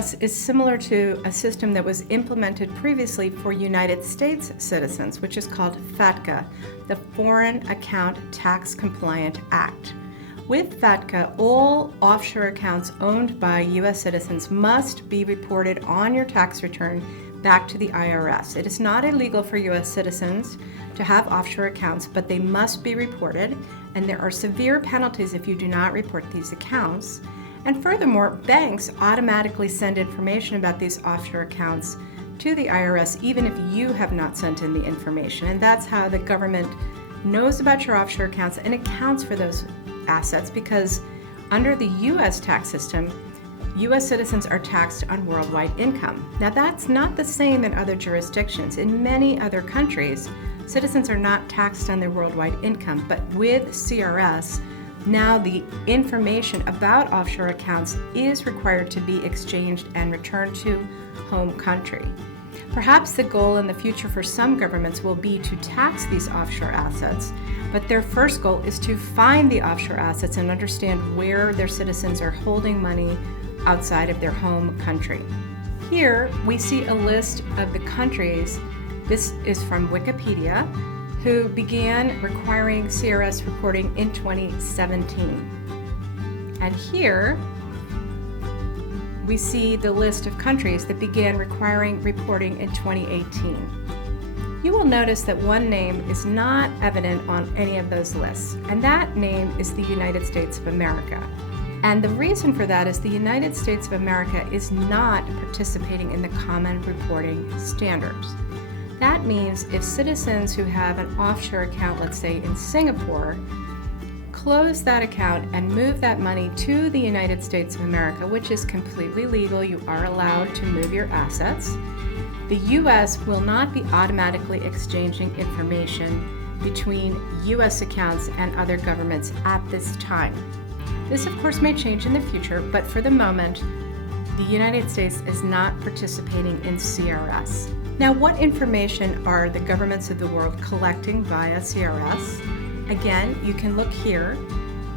CRS is similar to a system that was implemented previously for United States citizens, which is called FATCA, the Foreign Account Tax Compliant Act. With FATCA, all offshore accounts owned by U.S. citizens must be reported on your tax return back to the IRS. It is not illegal for U.S. citizens to have offshore accounts, but they must be reported, and there are severe penalties if you do not report these accounts. And furthermore, banks automatically send information about these offshore accounts to the IRS even if you have not sent in the information. And that's how the government knows about your offshore accounts and accounts for those assets, because under the U.S. tax system, U.S. citizens are taxed on worldwide income. Now, that's not the same in other jurisdictions. In many other countries, citizens are not taxed on their worldwide income, but with CRS, now the information about offshore accounts is required to be exchanged and returned to home country. Perhaps the goal in the future for some governments will be to tax these offshore assets, but their first goal is to find the offshore assets and understand where their citizens are holding money outside of their home country. Here we see a list of the countries, this is from Wikipedia, who began requiring CRS reporting in 2017. And here we see the list of countries that began requiring reporting in 2018. You will notice that one name is not evident on any of those lists, and that name is the United States of America. And the reason for that is the United States of America is not participating in the common reporting standards. That means if citizens who have an offshore account, let's say in Singapore, close that account and move that money to the United States of America, which is completely legal, you are allowed to move your assets, the U.S. will not be automatically exchanging information between U.S. accounts and other governments at this time. This, of course, may change in the future, but for the moment, the United States is not participating in CRS. Now, what information are the governments of the world collecting via CRS? Again, you can look here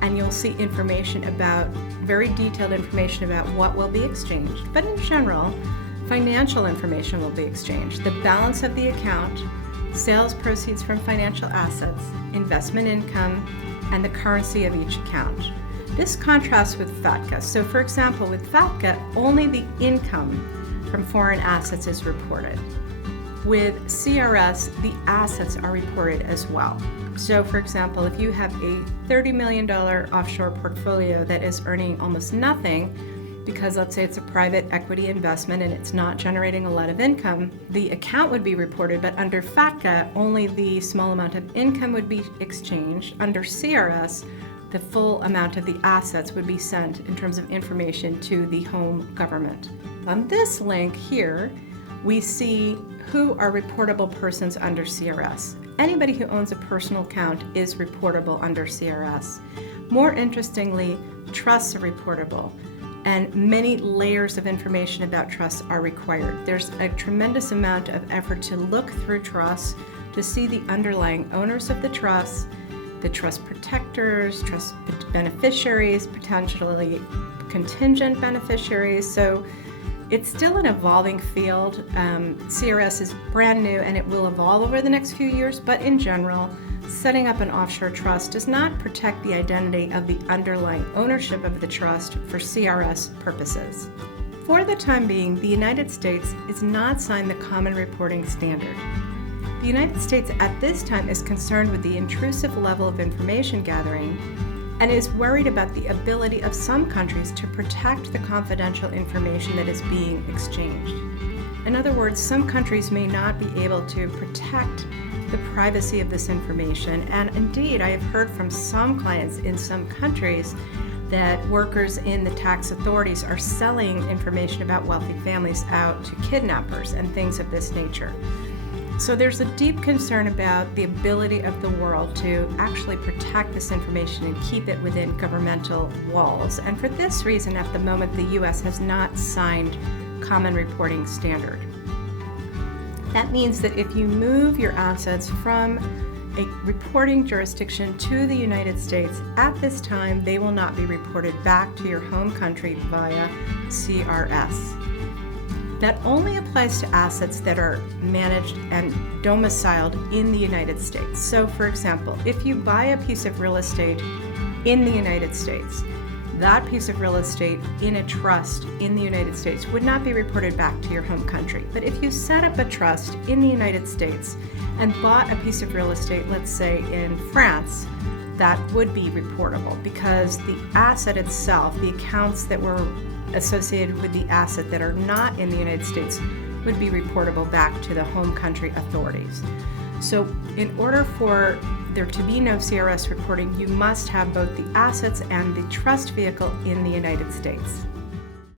and you'll see information about, very detailed information about what will be exchanged. But in general, financial information will be exchanged. The balance of the account, sales proceeds from financial assets, investment income, and the currency of each account. This contrasts with FATCA. So for example, with FATCA, only the income from foreign assets is reported. With CRS, the assets are reported as well. So for example, if you have a $30 million offshore portfolio that is earning almost nothing, because let's say it's a private equity investment and it's not generating a lot of income, the account would be reported, but under FATCA, only the small amount of income would be exchanged. Under CRS, the full amount of the assets would be sent in terms of information to the home government. On this link here, we see who are reportable persons under CRS. Anybody who owns a personal account is reportable under CRS. More interestingly, trusts are reportable, and many layers of information about trusts are required. There's a tremendous amount of effort to look through trusts to see the underlying owners of the trust protectors, trust beneficiaries, potentially contingent beneficiaries. So it's still an evolving field. CRS is brand new and it will evolve over the next few years, but in general, setting up an offshore trust does not protect the identity of the underlying ownership of the trust for CRS purposes. For the time being, the United States is not signed the Common Reporting Standard. The United States at this time is concerned with the intrusive level of information gathering and is worried about the ability of some countries to protect the confidential information that is being exchanged. In other words, some countries may not be able to protect the privacy of this information, and indeed I have heard from some clients in some countries that workers in the tax authorities are selling information about wealthy families out to kidnappers and things of this nature. So there's a deep concern about the ability of the world to actually protect this information and keep it within governmental walls. And for this reason, at the moment, the U.S. has not signed Common Reporting Standard. That means that if you move your assets from a reporting jurisdiction to the United States, at this time they will not be reported back to your home country via CRS. That only applies to assets that are managed and domiciled in the United States. So, for example, if you buy a piece of real estate in the United States, that piece of real estate in a trust in the United States would not be reported back to your home country. But if you set up a trust in the United States and bought a piece of real estate, let's say in France, that would be reportable because the asset itself, the accounts that were associated with the asset that are not in the United States, would be reportable back to the home country authorities. So in order for there to be no CRS reporting, you must have both the assets and the trust vehicle in the United States.